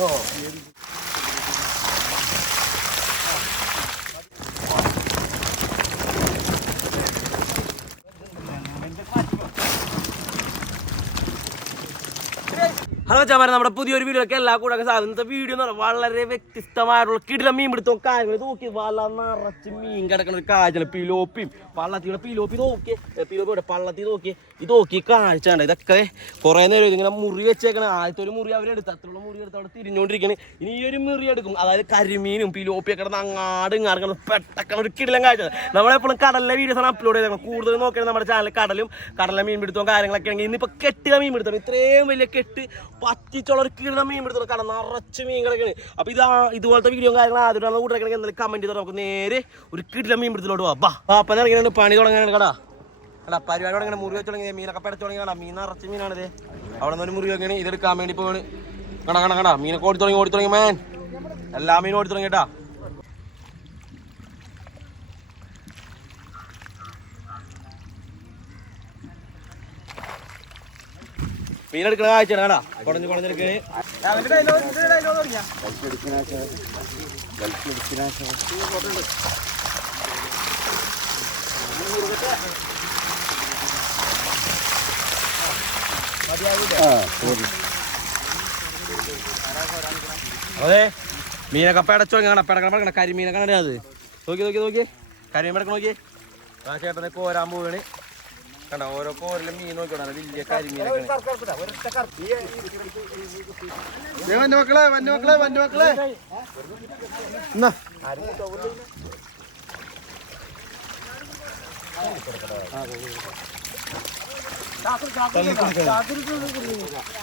Oh. ചാമാരെ നമ്മുടെ പുതിയൊരു video ഒക്കെ എല്ലാ കൂടെ സാധനത്തെ വീഡിയോ എന്ന് പറഞ്ഞാൽ വളരെ വ്യത്യസ്തമായിട്ടുള്ള കിടില മീൻ പിടുത്തവും കാര്യങ്ങൾ നോക്കി. വല നിറച്ച് മീൻ കിടക്കുന്ന കാഴ്ച പിലോപ്പിയും പള്ളത്തിയുടെ പിലോപ്പി നോക്കി പിലോപ്പിയുടെ പള്ളത്തി നോക്കി ഇത് നോക്കി കാഴ്ച ഉണ്ട് ഇതൊക്കെ കുറേ നേരം ഇതിങ്ങനെ മുറി വെച്ചേക്കണ. ആദ്യത്തെ ഒരു മുറി അവരെടുത്ത് അത്രയുള്ള മുറി എടുത്ത് അവിടെ തിരിഞ്ഞുകൊണ്ടിരിക്കണ് ഇനി ഈ ഒരു മുറി എടുക്കും. അതായത് കരിമീനും പിലോപ്പിയൊക്കെ കിടന്ന് അങ്ങാട് ഇങ്ങാട് പെട്ടക്കണ ഒരു കിടിലം കാഴ്ച നമ്മളെപ്പോഴും കടലിലെ ആണ് അപ്ലോഡ് ചെയ്തേക്കണം കൂടുതൽ നോക്കിയാൽ നമ്മുടെ ചാനൽ കടലും കടലിലെ മീൻ പിടുത്തവും കാര്യങ്ങളൊക്കെ ആണെങ്കിൽ ഇന്നിപ്പോൾ കെട്ടിയ മീൻ പിടുത്തം. ഇത്രയും വലിയ കെട്ട് കിടന്ന മീൻ എടുത്തോളൂ കാരണം നിറച്ച് മീൻ കിടക്കണ് അപ്പോൾ ഇതാ ഇതുപോലത്തെ വീഡിയോ കാര്യങ്ങൾ ആദ്യമായിട്ടാണ് കൂടെ എന്തായാലും കമന്റ് നമുക്ക് നേരെ ഒരു കിടില മീൻ പിടുത്തലോട്ട് പോവാം. ബാ ഇറങ്ങിയാണ് പണി തുടങ്ങാനാണ് കടാ. അല്ല പരിപാടി തുടങ്ങി മുറി വെച്ച് തുടങ്ങി മീനൊക്കെ പടച്ചു തുടങ്ങിയാണ് മീൻ നിറച്ച് മീനാണിത്. അവിടെ നിന്ന് വെക്കണി. ഇതെടുക്കാൻ വേണ്ടി പോവാണ്. കണ കണ കണ മീനൊക്കെ ഓടി തുടങ്ങി ഓടി തുടങ്ങി മാൻ എല്ലാ മീനും ഓടി തുടങ്ങി മീനെടുക്കണ കാഴ്ചയാണ് കടാ കുടഞ്ഞു കുടഞ്ഞെടുക്കണേ അതെ മീനൊക്കെ പടച്ചോ കാണാം പെടക്കണം പെടക്കണം കരിമീനൊക്കെ അത്? നോക്കി നോക്കി നോക്കി. കരിമീൻ പെടക്കണം നോക്കി. ആ ചേട്ടനെ കോരാൻ പോവാണ്. കണ്ട ഓരോ കോരിലും മീൻ നോക്കണം വലിയ കരിമീനൊക്കെ വന്റെ മക്കളെ വന്റെ മക്കളെ വന്റെ മക്കളെ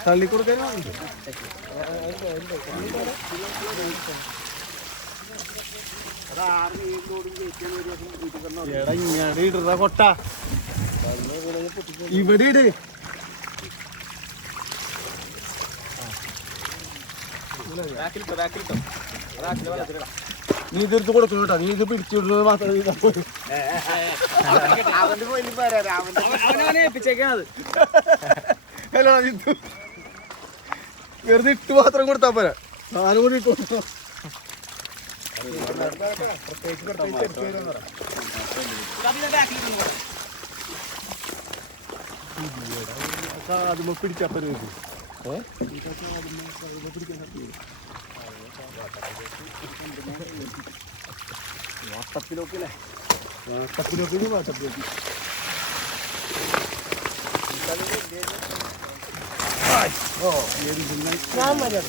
തള്ളി കൊടുക്കാൻ എടാ ഇവിടെ ഇട് നീ തീർത്ത് കൊടുക്കണം കേട്ടോ. നീ ഇത് പിടിച്ചിടുന്നത് മാത്രമേ. അല്ല, ഇത് വെറുതെ ഇട്ട് മാത്രം കൊടുത്താ പോരാ. സാധനം കൂടി ഇട്ട് കൊടുത്തോ. അതുമ്പോ പിടിക്കാത്തൊരു ഇത് ഏ വാട്ടപ്പിലോക്കില്ലേ വാട്ടപ്പിലോക്കി വാട്ടപ്പിലോക്കി ഓ ഞാൻ മര്യാദ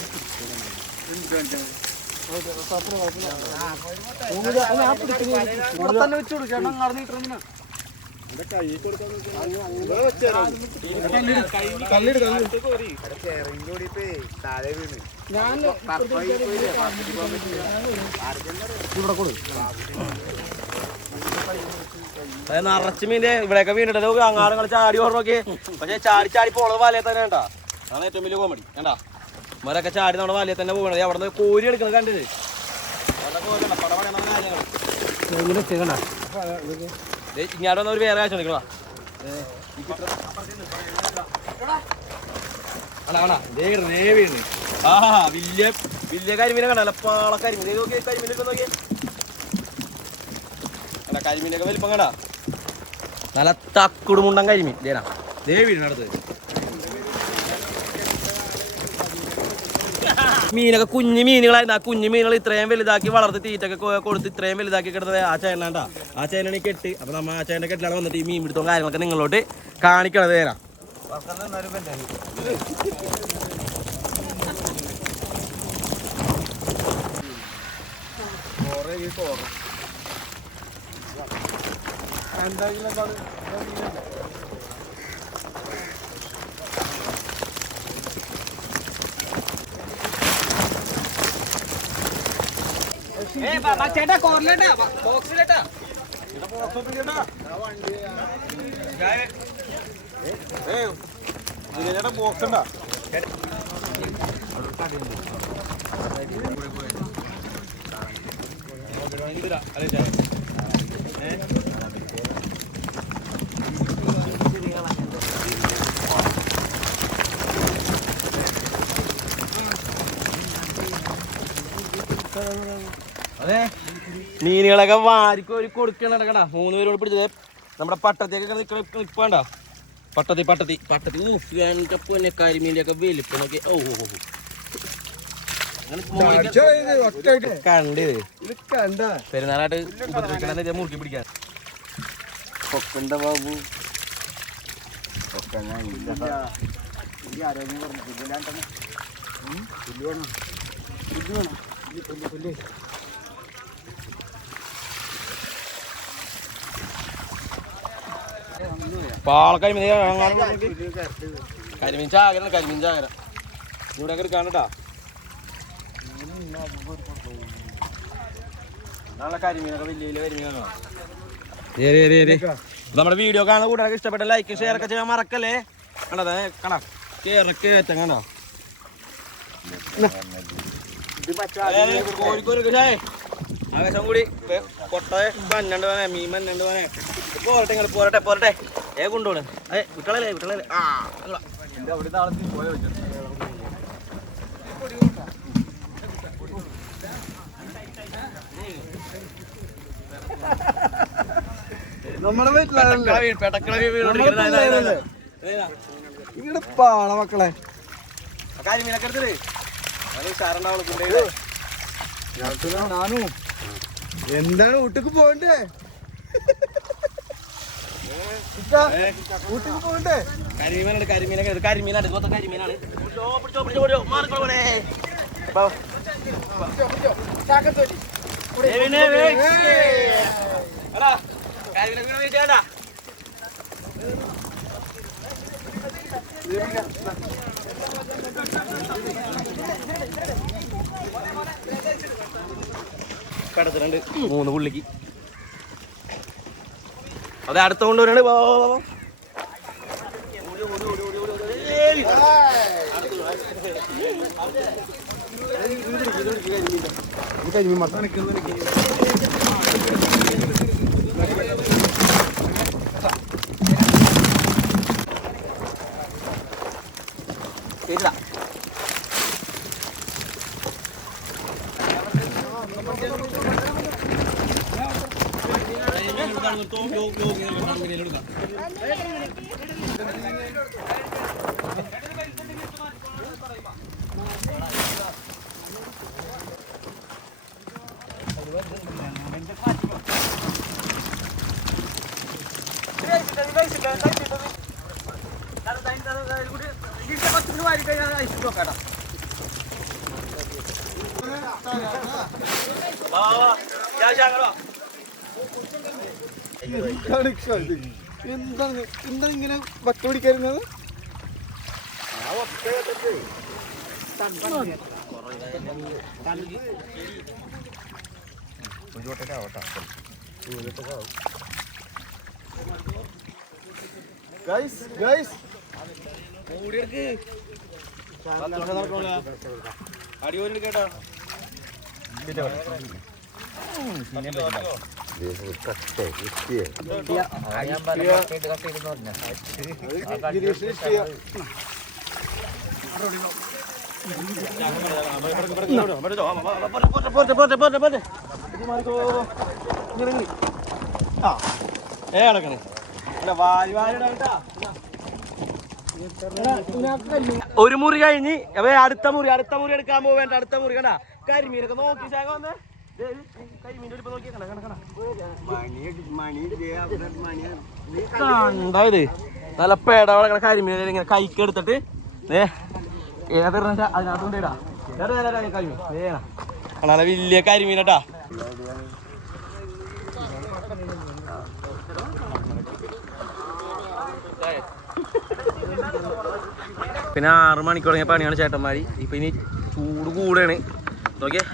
തന്നെ വെച്ച് കൊടുക്കണം നടന്നിട്ടിങ്ങനെ ഞാൻ ഇവിടെ കൊടു അതായത് നിറച്ച് മീന്റെ ഇവിടെയൊക്കെ വീണിട്ട് അങ്ങാടങ്ങൾ ചാടി ഓർമ്മ നോക്കി പക്ഷെ ചാടി ചാടി പോണത് വാലയെ തന്നെ കേട്ടാ അതാണ് ഏറ്റവും വലിയ കോമഡി കേട്ടാ ഇവരൊക്കെ ചാടി നമ്മുടെ വാലയെ തന്നെ പോകണത് അവിടെ നിന്ന് കോരി എടുക്കുന്നത് കണ്ടിട്ട് കോരണ്ട, പട പടയണ കാര്യങ്ങൾ. ഇങ്ങനെ ചെയ്യണ ദേ ഇങ്ങാട് വന്ന ഒരു വേറെ കാശ് ആ വലിയ വലിയ കരിമീനെ കണ്ടല്ല പാള കരിമീൻ. നോക്കിയേ കരിമീനൊക്കെ നോക്കിയേ. കരിമീനൊക്കെ വലിപ്പം കണ്ടാ? നല്ല തക്കുടുമുണ്ടൻ കരിമീൻ. ദേനാ മീനൊക്കെ കുഞ്ഞു മീനുകളായിരുന്നു. ആ കുഞ്ഞു മീനുകൾ ഇത്രയും വലുതാക്കി വളർത്തി തീറ്റൊക്കെ കൊടുത്ത് ഇത്രയും വലുതാക്കി കിടന്നത് ആ ചേനാണ്ട ആ ചേനാണ് കെട്ട്. അപ്പൊ നമ്മ ആ ചേന കെട്ടിലാണ് വന്നിട്ട് ഈ മീൻ പിടുത്തവും കാര്യങ്ങളൊക്കെ നിങ്ങളോട്ട് കാണിക്കണത് തേനാ ചേട്ടാ കോറിലേട്ടാ ബോക്സിലേട്ടാ. ബോക്സ് ഉണ്ടാ അതെ. മീനുകളൊക്കെ വാരിക്കോരി കൊടുക്കണ കിടക്കണ മൂന്ന് പേരോട് പിടിച്ചത്. നമ്മുടെ പട്ടത്തിയൊക്കെ നിൽക്കണ നിൽപ്പണ്ട പട്ടത്തി പട്ടത്തി. പട്ടത്തി ഊഫിയാന്റെ പൊന്നെ കരിമീന്റെ ഒക്കെ വലിപ്പം നോക്കി. ഓ ഓ. കണ്ട്. പെരുന്നാളായിട്ട് മുറുക്കി പിടിക്കാൻ. പൊക്കണ്ട ബാബു. പാളക്കരിമീൻ കരിമീൻ ചാകര കരിമീൻ ചാകര ഇവിടെ എടുക്കാണ്ടാ നമ്മുടെ വീഡിയോ കാണുന്ന കൂട്ടുകാർക്ക് ഇഷ്ടപ്പെട്ട ലൈക്ക് ഷെയർ ഒക്കെ ചെയ്യാൻ മറക്കല്ലേ? കണ്ടത് കണ കേറി കയറ്റം കണ്ടോ? കോഴിക്കോട് ആകാശം കൂടി. കൊട്ട പന്നണ്ട് പോനെ മീൻ പന്നണ്ട് പോനെ പോരട്ടെ ഇങ്ങോട്ട് പോരട്ടെ പോരട്ടെ. ഏ കൊണ്ടോണ് ഏ വിട്ടളല്ലേ വിട്ടളല്ലേ ആ പോയ നമ്മുടെ. ഇങ്ങടെ പാള മക്കളെ. നാനു. എന്താണ് വീട്ടിക്ക് പോകണ്ടേ? പോണ്ടേ കരിമീനുണ്ട് കരിമീനൊക്കെ കരിമീനാണ് പിടിച്ചോ പിടിച്ചോ പിടിച്ചോ പിടിച്ചോ മൂന്ന് പുള്ളിക്ക്. അതെ അടുത്ത കൊണ്ടുവരാണ് വാ, വാ, എന്താണ് എന്താണ് ഇങ്ങനെ വട്ട പിടിക്കരുന്നത് ഗൈസ് ഗൈസ് അടിപൊളി കേട്ടോ. ഒരു മുറി കഴിഞ്ഞ് അടുത്ത മുറി അടുത്ത മുറി എടുക്കാൻ പോവേണ്ട അടുത്ത മുറി കണ്ടാ. കരിമീനൊക്കെ നോക്കി ശാഖ വന്ന് ദേ, കരിമീന്റെ ഇപ്പൊ നോക്കി കണ്ട കണ്ട കണ്ട കണ്ടോ ഇത്? നല്ല പേട വളക്കണ കരിമീൻ ഇങ്ങനെ കൈക്ക് എടുത്തിട്ട്. ഏതാ ഏതെണ്ണ അതിനകത്ത് കൊണ്ടിടാ കരിമീൻ. നല്ല വലിയ കരിമീനട്ടാ പിന്നെ ആറ് മണിക്കൂർ തുടങ്ങിയ പണിയാണ് ചേട്ടന്മാര്. ഇപ്പൊ ഇനി ചൂട് കൂടെയാണ് നോക്കിയേ.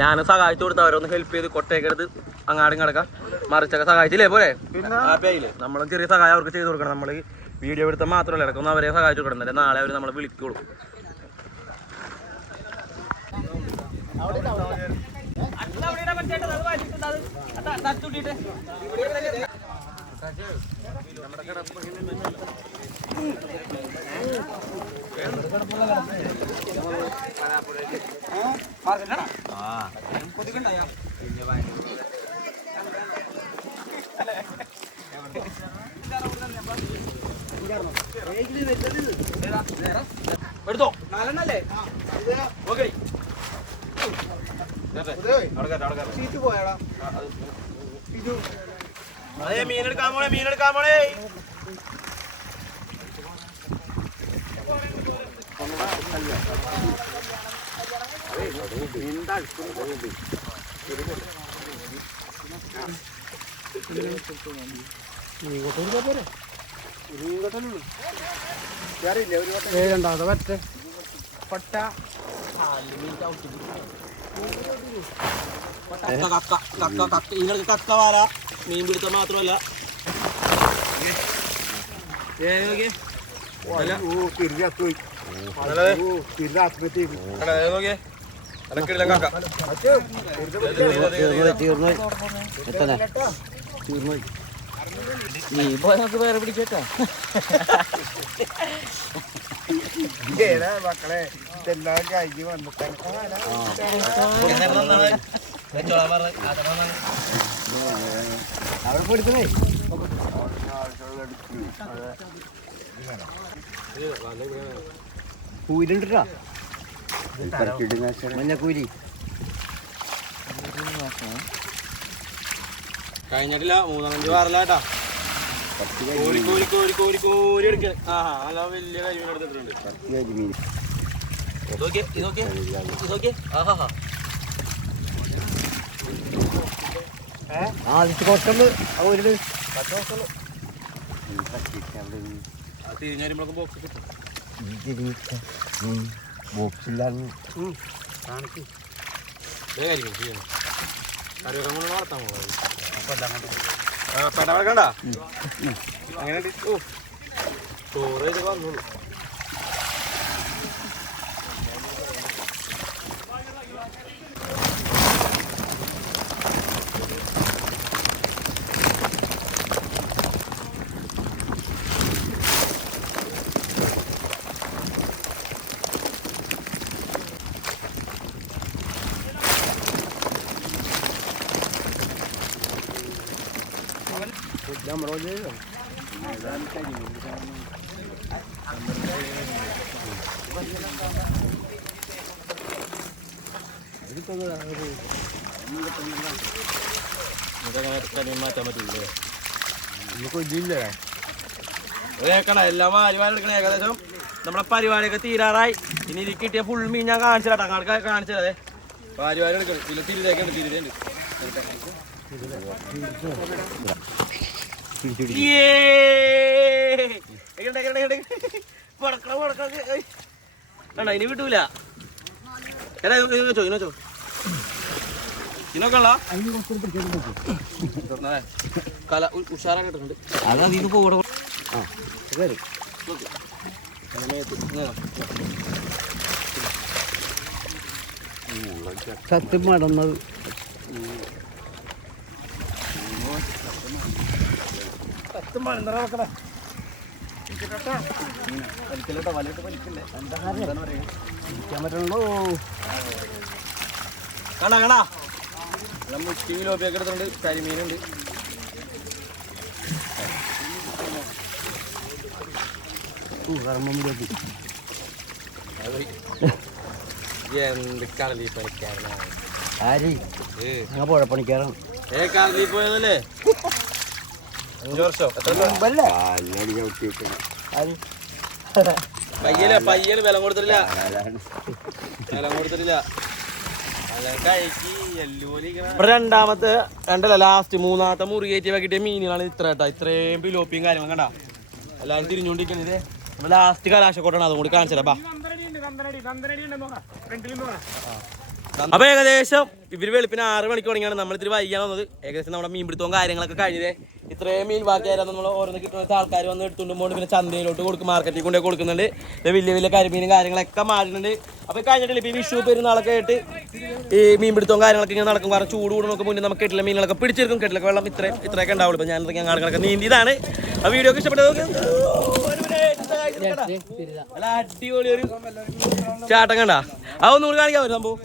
ഞാൻ സഹായിച്ചു കൊടുത്ത അവരൊന്ന് ഹെൽപ്പ് ചെയ്ത് കൊട്ടയൊക്കെ എടുത്ത് അങ്ങാടും കിടക്കാം മറിച്ചൊക്കെ സഹായിച്ചില്ലേ? പോലെ നമ്മളും ചെറിയ സഹായം അവർക്ക് ചെയ്ത് കൊടുക്കണം. നമ്മൾ വീഡിയോ എടുത്താൽ മാത്രമല്ല ഇടക്കൊന്നും അവരെ സഹായിച്ചു കൊടുക്കണം. നാളെ അവർ നമ്മളെ വിളിക്കുള്ളൂ. നമ്മുടെ എടുത്തോ. നാലെണ്ണല്ലേ? ഓക്കെ. സീറ്റ് പോയാടാ. അതേ മീനെടുക്കാൻ പോണേ മീനെടുക്കാൻ പോണേ രണ്ടാമത്തെ പറ്റ പട്ട കക്ക കക്ക കക്ക ഇതിനൊക്കെ കക്ക വാര മീൻ പിടുത്തം മാത്രമല്ല ഏ അല്ല ഓ തിരിച്ചു നീ പോയി നമുക്ക് വേറെ പിടിച്ചേക്കാം. മക്കളെ ഇതെല്ലാം കഴിഞ്ഞ് അവിടെ അവിടെ പഠിക്കണേ കൂലിണ്ടാ മഞ്ഞക്കൂലി കഴിഞ്ഞിട്ടില്ല. മൂന്നാലഞ്ച് വാറലാട്ടാ. കോരി കോരി കോരി കോരി കോരി എടുക്കണേ ആ അല്ല വലിയ കരിമീൻ എടുത്തിട്ടുണ്ട്. ഇതൊക്കെ ഇതൊക്കെ ഇതൊക്കെ ആഹാ ആ അതിച്ച് കുറച്ചുള്ളു ആ ഒരു തിരിഞ്ഞു വരുമ്പോഴൊക്കെ ബോക്സ് കിട്ടും ബോക്സിലാണ് ഇതേ കരിമീൻ ചെയ്യണം കറിയൊക്കെ കൊണ്ട് വളർത്താൻ പോകുന്നത് പെട വളക്കണ്ട അങ്ങനെ ഓ ചോറ് ചെയ്ത് പറ്റില്ലേ കൊല്ലില്ലേ കേക്കണ എല്ലാം ഏകദേശം നമ്മളെ പരിപാടിയൊക്കെ തീരാറായി ഇനി ഇത് കിട്ടിയ ഫുൾ മീൻ ഞാൻ കാണിച്ചു തരാം കാണിക്കാൻ കാണിച്ചു തരാതെ വാരി വാരി എടുക്കണം തിരിതേക്കുണ്ട് തിരിതേണ്ട് എടാ ആ ശരി സത്യം മടന്നത്. പറ്റണല്ലോ കണ്ട കണ്ട ലോപ്പിയൊക്കെ എടുത്തിട്ടുണ്ട്. കരിമീനുണ്ട്. എന്ത് കളി പണിക്കാരനാണ് ആര്? ഏ. ഞങ്ങൾ കടലിൽ പോയതല്ലേ? പയ്യൽ പയ്യൽ വില കൊടുത്തിട്ടില്ല. വില കൊടുത്തിട്ടില്ല. രണ്ടാമത്തെ രണ്ടല്ല ലാസ്റ്റ് മൂന്നാമത്തെ മുറി കയറ്റി വെക്കിട്ടിയ മീനുകളാണ് ഇത്ര കേട്ടോ. ഇത്രയും പിലോപ്പിയും കാര്യങ്ങളും കണ്ട. എല്ലാവരും തിരിഞ്ഞുകൊണ്ടിരിക്കണത് ലാസ്റ്റ് കലാശക്കോട്ടാണ് അതും കൂടി കാണിച്ചല്ലേ ബാ. അപ്പൊ ഏകദേശം ഇവർ വെളുപ്പിന് ആറ് മണിക്ക് തുടങ്ങിയാണ്. നമ്മൾ ഇത്തിരി വൈകിയാണ് വന്നത്. ഏകദേശം നമ്മുടെ മീൻപിടുത്തവും കാര്യങ്ങളൊക്കെ കഴിഞ്ഞതേ ഇത്രയും മീൻ ബാക്കിയായിരുന്നു നമ്മൾ ഓരോന്ന് കിട്ടുന്ന ആൾക്കാർ വന്ന് എടുത്തുകൊണ്ട് പോകുന്നുണ്ട് പിന്നെ ചന്തയിലോട്ട് കൊടുക്കും മാർക്കറ്റിൽ കൊണ്ടേ കൊടുക്കുന്നുണ്ട്. പിന്നെ വലിയ വലിയ കരിമീനും കാര്യങ്ങളൊക്കെ മാറുന്നുണ്ട് അപ്പൊ കഴിഞ്ഞിട്ടില്ല? ഇപ്പൊ ഈ വിഷു പെരുന്നാളൊക്കെ ആയിട്ട് ഈ മീൻപിടുത്തവും കാര്യങ്ങളൊക്കെ ഇങ്ങനെ നടക്കും. കാരണം ചൂട് കൂടുന്നൊക്കെ മുന്നേ നമുക്ക് കെട്ടിലെ മീനുകളൊക്കെ പിടിച്ചെടുക്കും കെട്ടിലൊക്കെ വെള്ളം ഇത്ര ഇത്രയൊക്കെ ഉണ്ടാവുള്ളൂ. ഇപ്പൊ ഞാൻ ഇതൊക്കെ കാണുകളൊക്കെ നീന്തിയതാണ്. ആ വീഡിയോ ഒക്കെ ഇഷ്ടപ്പെട്ടത് അടിപൊളി ഒരു ചാട്ടം കണ്ട? അതൊന്നും ഒന്നുകൂടി കാണിക്കാൻ പറ്റും സംഭവം?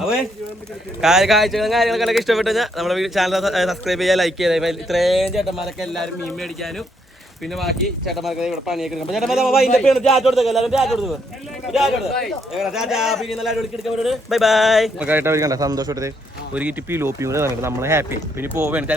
അപ്പേ കാ- കാഴ്ചകളും കാര്യങ്ങളൊക്കെ ഇഷ്ടപ്പെട്ടു നമ്മുടെ ചാനൽ സബ്സ്ക്രൈബ് ചെയ്യാൻ ലൈക്ക് ചെയ്താൽ ഇത്രയും ചേട്ടന്മാരൊക്കെ എല്ലാവരും മീൻ മേടിക്കാനും പിന്നെ ബാക്കി ചേട്ടന്മാർക്ക് ഇവിടെ പണിയൊക്കെ എടുക്കും. ചേട്ടന്മാർ എടുക്കാൻ ബൈ ബൈ സന്തോഷത്തോടെ ഒരു കിറ്റ് പിലോപ്പിയും നമ്മളെ ഹാപ്പി പിന്നെ പോവേണ്ട